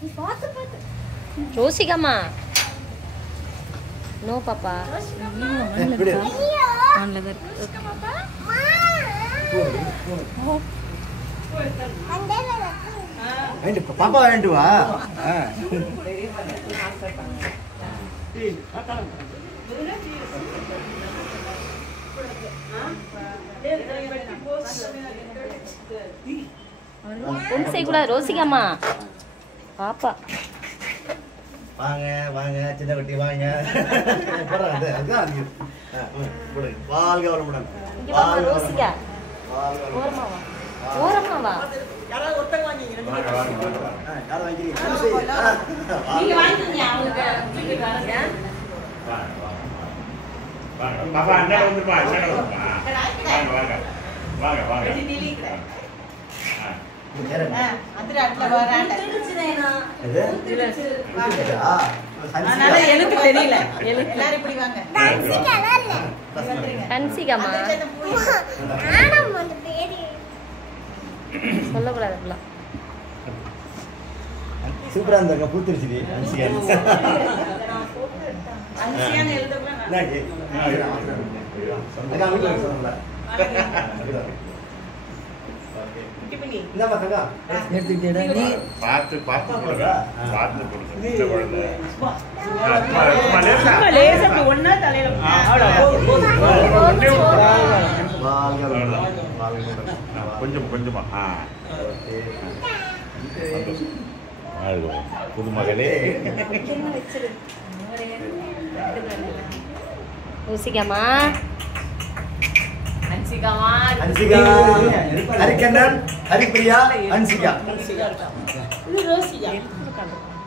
ரோசிகாமா no papa பாப்பா வேண்டு வா ஒன்று செய்யக்கூடாது ரோசிகாமா பாப்பா வாங்க வாங்க சின்ன குட்டி வாங்க வாழ்க வளமுடன் ரோசிகா ஓரமாவா ஓரமாவா யாராவது ஒருத்தங்க வாங்கிங்க யாரும் நீங்க வாங்கிங்க அவங்க வாங்க பாப்பா அண்ணன் வந்துப்பா அண்ணன் வந்துப்பா வாங்க வாங்க வாங்க வாங்க அதுல அட்ல வராண்ட திருச்சினேனா அதனால எனக்கு தெரியல எல்லாரும் இப்படி வாங்க ஹன்சிகாமா ஆனம் வந்து பேரு சொல்லக்கூடாது அப்படிலாம் சூப்பரா இருந்தாங்க பூத்திருச்சு அன்சியான்னு எழுதலாம் பார்த்து பார்த்து கொடுங்க பார்த்து கொடுங்க லேசா ஒண்ணா தலையில கொஞ்சம் கொஞ்சமா புதுமகளே ரோசிகாமா ஹன்சிகாமா ஹன்சிகா ஹரிகண்ணன் ஹரிப்ரியா ஹன்சிகா இது ரோசியா